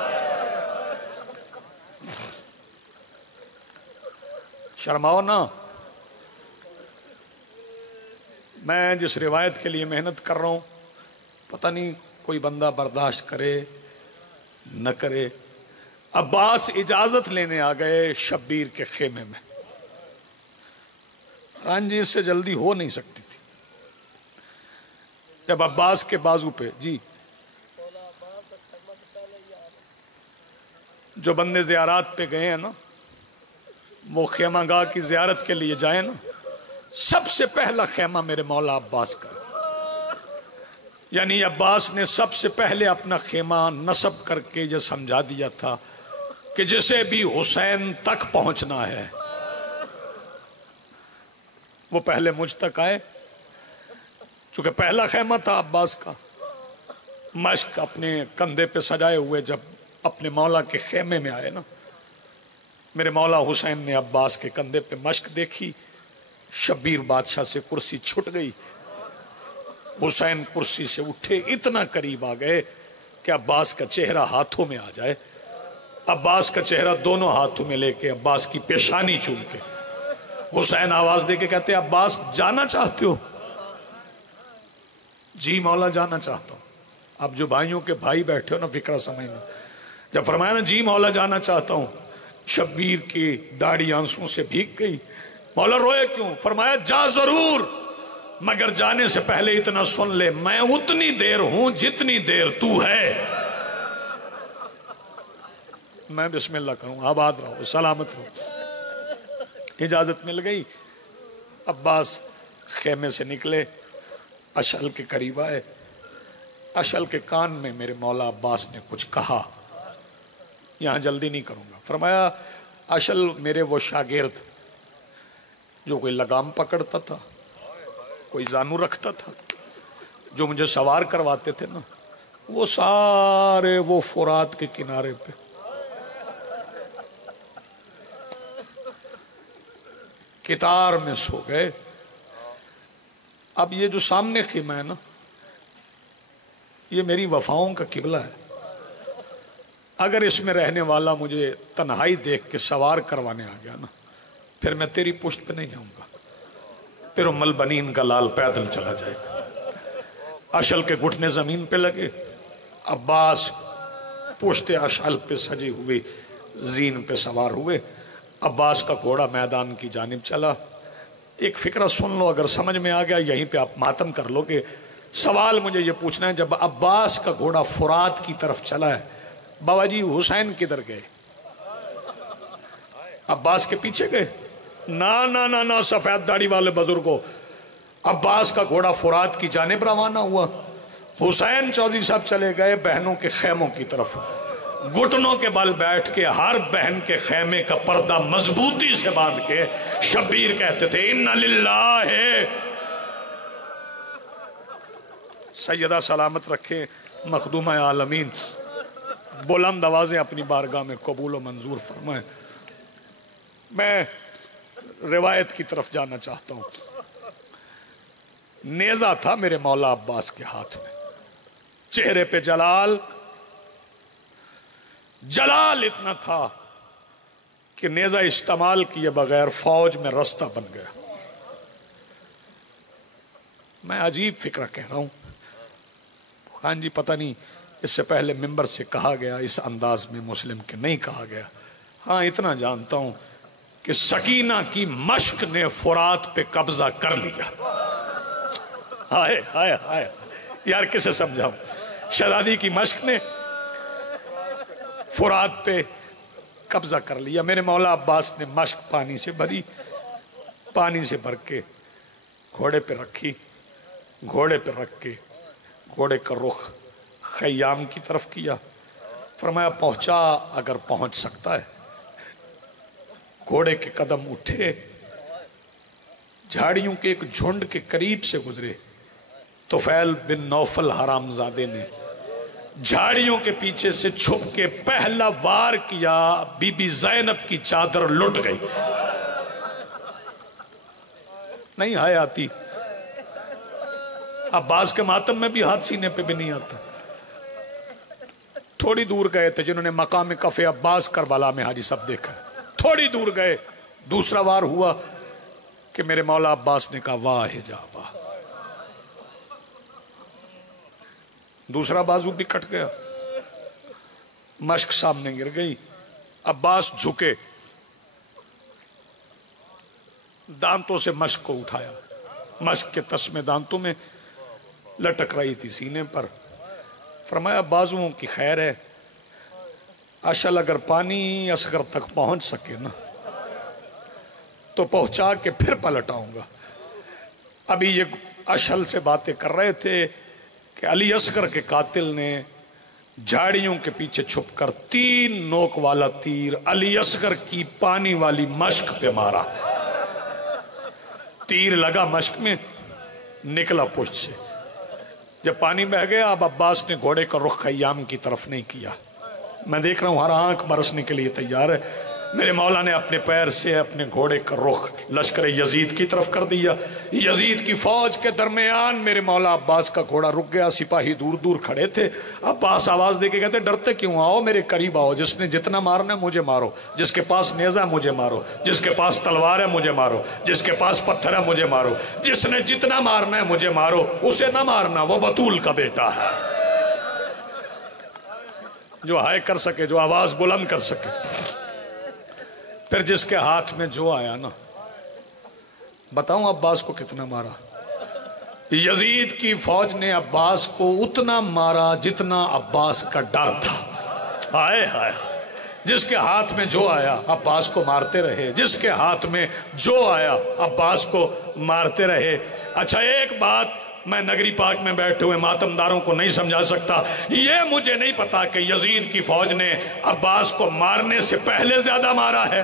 شرماؤ نا، میں جس روایت کے لیے محنت کر رہا ہوں پتہ نہیں کوئی بندہ برداشت کرے نہ کرے۔ عباس اجازت لینے آ گئے شبیر کے خیمے میں۔ ہاں جی، اس سے جلدی ہو نہیں سکتی تھی۔ جب عباس کے بازو پہ جی جو بندے زیارات پہ گئے ہیں نا، وہ خیمہ گاہ کی زیارت کے لیے جائیں نا، سب سے پہلا خیمہ میرے مولا عباس کا، یعنی عباس نے سب سے پہلے اپنا خیمہ نصب کر کے یہ سمجھا دیا تھا کہ جسے بھی حسین تک پہنچنا ہے وہ پہلے مجھ تک آئے۔ چونکہ پہلا خیمہ تھا عباس کا، مشک اپنے کندھے پہ سجائے ہوئے جب اپنے مولا کے خیمے میں آئے نا، میرے مولا حسین نے عباس کے کندھے پہ مشک دیکھی، شبیر بادشاہ سے کرسی چھٹ گئی، حسین کرسی سے اٹھے، اتنا قریب آ گئے کہ عباس کا چہرہ ہاتھوں میں آ جائے۔ عباس کا چہرہ دونوں ہاتھوں میں لے کے عباس کی پیشانی چوم کے حسین آواز دے کے کہتے عباس جانا چاہتے ہو؟ جی مولا جانا چاہتا ہوں۔ اب جو بھائیوں کے بھائی بیٹھے ہو نا فکرہ سمجھنا، جب فرمایا نا جی مولا جانا چاہتا ہوں، شبیر کی داڑھی آنسوں سے بھیگ گئی۔ مولا روئے کیوں؟ فرمایا جا ضرور، مگر جانے سے پہلے اتنا سن لے، میں اتنی دیر ہوں جتنی دیر تو ہے۔ میں بسم اللہ کروں، آباد رہو، سلامت رہو۔ اجازت مل گئی۔ عباس خیمے سے نکلے، اشعل کے قریب آئے۔ اشعل کے کان میں میرے مولا عباس نے کچھ کہا، یہاں جلدی نہیں کروں گا۔ فرمایا اشعل میرے وہ شاگرد جو کوئی لگام پکڑتا تھا، کوئی زانو رکھتا تھا، جو مجھے سوار کرواتے تھے نا، وہ سارے وہ فرات کے کنارے پہ کتار میں سو گئے۔ اب یہ جو سامنے خیمہ ہے نا، یہ میری وفاؤں کا قبلہ ہے۔ اگر اس میں رہنے والا مجھے تنہائی دیکھ کے سوار کروانے آ گیا نا، پھر میں تیری پشت پہ نہیں جاؤں گا، پھر ام البنین کا لال پیدل چلا جائے گا۔ اشعل کے گھٹنے زمین پہ لگے، عباس پشت اشعل پہ سجے ہوئے زین پہ سوار ہوئے۔ عباس کا گھوڑا میدان کی جانب چلا۔ ایک فکرہ سن لو، اگر سمجھ میں آ گیا یہیں پہ آپ ماتم کر لو گے۔ سوال مجھے یہ پوچھنا ہے، جب عباس کا گھوڑا فرات کی طرف چلا ہے، بابا جی حسین کدھر گئے؟ عباس کے پیچھے گئے؟ نہ سفید داڑھی والے بزرگوں، عباس کا گھوڑا فرات کی جانب روانہ ہوا۔ حسین چودھری صاحب چلے گئے بہنوں کے خیموں کی طرف، گھٹنوں کے بل بیٹھ کے ہر بہن کے خیمے کا پردہ مضبوطی سے باندھ کے شبیر کہتے تھے ان للہ ہے۔ سیدہ سلامت رکھے مخدومہ عالمین، بلند آوازیں اپنی بارگاہ میں قبول و منظور فرمائیں۔ میں روایت کی طرف جانا چاہتا ہوں۔ نیزہ تھا میرے مولا عباس کے ہاتھ میں، چہرے پہ جلال اتنا تھا کہ نیزہ استعمال کیے بغیر فوج میں رستہ بن گیا۔ میں عجیب فکرہ کہہ رہا ہوں، ہاں جی پتہ نہیں اس سے پہلے ممبر سے کہا گیا اس انداز میں مسلم کے نہیں کہا گیا۔ ہاں اتنا جانتا ہوں کہ سکینہ کی مشق نے فرات پہ قبضہ کر لیا۔ ہائے ہائے ہائے یار کسے سمجھاؤں، شہزادی کی مشق نے فرات پہ قبضہ کر لیا۔ میرے مولا عباس نے مشق پانی سے بھری، پانی سے بھر کے گھوڑے پہ رکھی، گھوڑے پہ رکھ کے گھوڑے کا رخ خیام کی طرف کیا۔ فرمایا پہنچا اگر پہنچ سکتا ہے۔ گھوڑے کے قدم اٹھے، جھاڑیوں کے ایک جھنڈ کے قریب سے گزرے۔ طفیل بن نوفل حرامزادے نے جھاڑیوں کے پیچھے سے چھپ کے پہلا وار کیا، بی بی زینب کی چادر لٹ گئی۔ نہیں ہائے آتی، عباس کے ماتم میں بھی ہاتھ سینے پہ بھی نہیں آتا۔ تھوڑی دور گئے تھے جنہوں نے مقام کف عباس کربلا میں حاجی صاحب دیکھا، تھوڑی دور گئے، دوسرا وار ہوا کہ میرے مولا عباس نے کہا واہ حجابہ، دوسرا بازو بھی کٹ گیا، مشق سامنے گر گئی۔ عباس جھکے، دانتوں سے مشق کو اٹھایا، مشق کے تسمے دانتوں میں لٹک رہی تھی سینے پر۔ فرمایا بازوؤں کی خیر ہے، اشعل اگر پانی اصغر تک پہنچ سکے نا تو پہنچا کے پھر پلٹ آؤں گا۔ ابھی یہ اشعل سے باتیں کر رہے تھے کہ علی اصغر کے قاتل نے جھاڑیوں کے پیچھے چھپ کر 3 نوک والا تیر علی اصغر کی پانی والی مشق پہ مارا۔ تیر لگا مشق میں، نکلا پشت سے۔ جب پانی بہ گیا اب عباس نے گھوڑے کا رخ خیام کی طرف نہیں کیا۔ میں دیکھ رہا ہوں ہر آنکھ برسنے کے لیے تیار ہے۔ میرے مولا نے اپنے پیر سے اپنے گھوڑے کا رخ لشکر یزید کی طرف کر دیا۔ یزید کی فوج کے درمیان میرے مولا عباس کا گھوڑا رک گیا، سپاہی دور دور کھڑے تھے۔ عباس آواز دے کے کہتے ڈرتے کیوں، آؤ میرے قریب آؤ، جس نے جتنا مارنا ہے مجھے مارو، جس کے پاس نیزہ ہے مجھے مارو، جس کے پاس تلوار ہے مجھے مارو، جس کے پاس پتھر ہے مجھے مارو، جس نے جتنا مارنا ہے مجھے مارو، اسے نہ مارنا، وہ بطول کا بیٹا ہے، جو ہائے کر سکے، جو آواز بلند کر سکے۔ پھر جس کے ہاتھ میں جو آیا نا، بتاؤں عباس کو کتنا مارا؟ یزید کی فوج نے عباس کو اتنا مارا جتنا عباس کا ڈر تھا. ہائے ہائے، جس کے ہاتھ میں جو آیا عباس کو مارتے رہے، جس کے ہاتھ میں جو آیا عباس کو مارتے رہے. اچھا ایک بات میں نگری پاک میں بیٹھے ہوئے ماتمداروں کو نہیں سمجھا سکتا، یہ مجھے نہیں پتا کہ یزید کی فوج نے عباس کو مارنے سے پہلے زیادہ مارا ہے.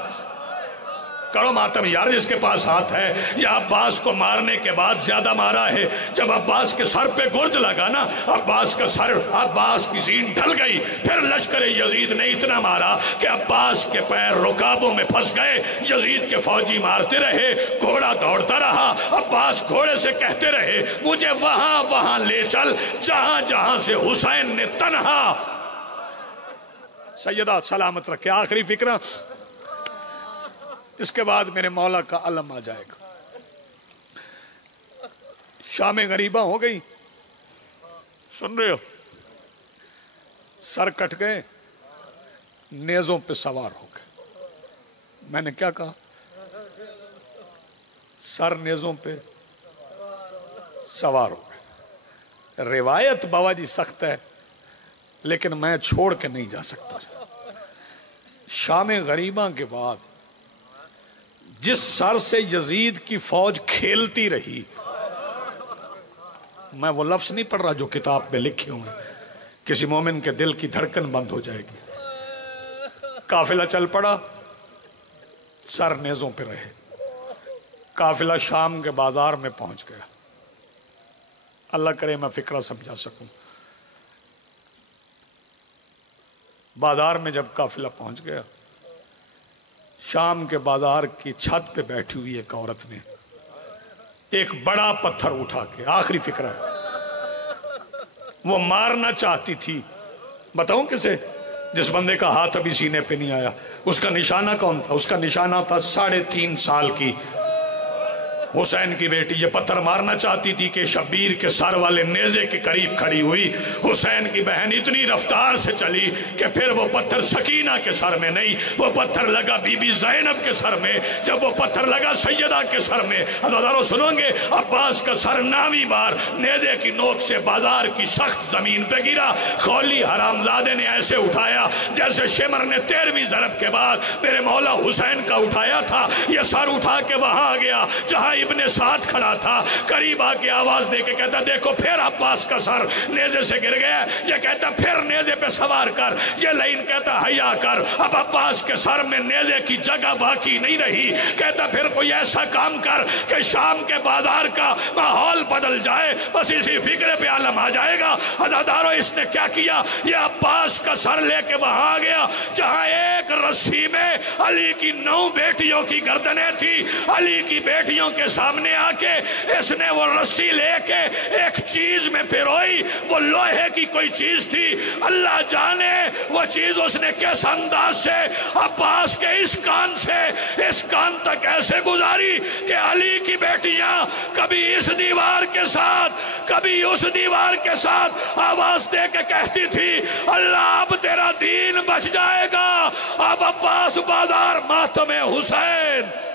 کرو ماتم یار جس کے پاس ہاتھ ہے، یا عباس کو مارنے کے بعد زیادہ مارا ہے. جب عباس کے سر پہ گرج لگا نا، عباس کی زین ڈھل گئی. پھر لشکر یزید نے اتنا مارا کہ عباس کے پیر رکابوں میں پھنس گئے. یزید کے فوجی مارتے رہے، گھوڑا دوڑتا رہا. عباس گھوڑے سے کہتے رہے مجھے وہاں وہاں لے چل جہاں جہاں سے حسین نے تنہا. سیدہ سلامت رکھے. آخری فکرہ، اس کے بعد میرے مولا کا علم آ جائے گا. شام غریبہ ہو گئی، سن رہے ہو، سر کٹ گئے، نیزوں پہ سوار ہو گئے. میں نے کیا کہا؟ سر نیزوں پہ سوار ہو گئے. روایت بابا جی سخت ہے لیکن میں چھوڑ کے نہیں جا سکتا. شام غریبہ کے بعد جس سر سے یزید کی فوج کھیلتی رہی، میں وہ لفظ نہیں پڑھ رہا جو کتاب میں لکھے ہوئے، کسی مومن کے دل کی دھڑکن بند ہو جائے گی. قافلہ چل پڑا، سر نیزوں پہ رہے. قافلہ شام کے بازار میں پہنچ گیا. اللہ کرے میں فکرہ سمجھا سکوں. بازار میں جب قافلہ پہنچ گیا، شام کے بازار کی چھت پہ بیٹھی ہوئی ایک عورت نے ایک بڑا پتھر اٹھا کے، آخری فکرہ وہ مارنا چاہتی تھی. بتاؤں کسے؟ جس بندے کا ہاتھ ابھی سینے پہ نہیں آیا. اس کا نشانہ کون تھا؟ اس کا نشانہ تھا 3.5 سال کی حسین کی بیٹی. یہ پتھر مارنا چاہتی تھی کہ شبیر کے سر والے نیزے کے قریب کھڑی ہوئی. حسین کی بہن اتنی رفتار سے چلی کہ پھر وہ پتھر سکینہ کے سر میں نہیں، وہ پتھر لگا بی بی زینب کے سر میں. جب وہ پتھر لگا سیدہ کے سر میں، عزیزانو سنو گے، عباس کا سر نامی بار نیزے کی نوک سے بازار کی سخت زمین پہ گرا. خولی حرامزادے نے ایسے اٹھایا جیسے شمر نے 13ویں ضرب کے بعد میرے مولا حسین کا اٹھایا تھا. یہ سر اٹھا کے وہاں گیا جہاں ابن ساتھ کھڑا تھا. قریب آ کے آواز دے کے کہتا دیکھو پھر عباس کا سر نیزے سے گر گیا. یہ کہتا پھر نیزے پہ سوار کر. یہ لائن کہتا حیا کر. اب عباس کے سر میں نیزے کی جگہ باقی نہیں رہی. کہتا پھر کوئی ایسا کام کر کہ شام کے بازار کا ماحول بدل جائے. بس اسی فکرے پہ عالم آ جائے گا. عزادارو اس نے کیا کیا؟ یہ عباس کا سر لے کے وہاں آ گیا جہاں ایک رسی میں علی کی 9 بیٹیوں کی گردنیں تھی. علی کی بیٹیوں کے سامنے آ کے اس نے وہ رسی لے کے ایک چیز میں پروئی. وہ لوہے کی کوئی چیز تھی. اللہ جانے وہ چیز اس نے کس انداز سے عباس کے اس کان سے اس کان تک ایسے گزاری کہ علی کی بیٹیاں کبھی اس دیوار کے ساتھ کبھی اس دیوار کے ساتھ آواز دے کے کہتی تھی اللہ اب تیرا دین بچ جائے گا. اب عباس بازار ماتم حسین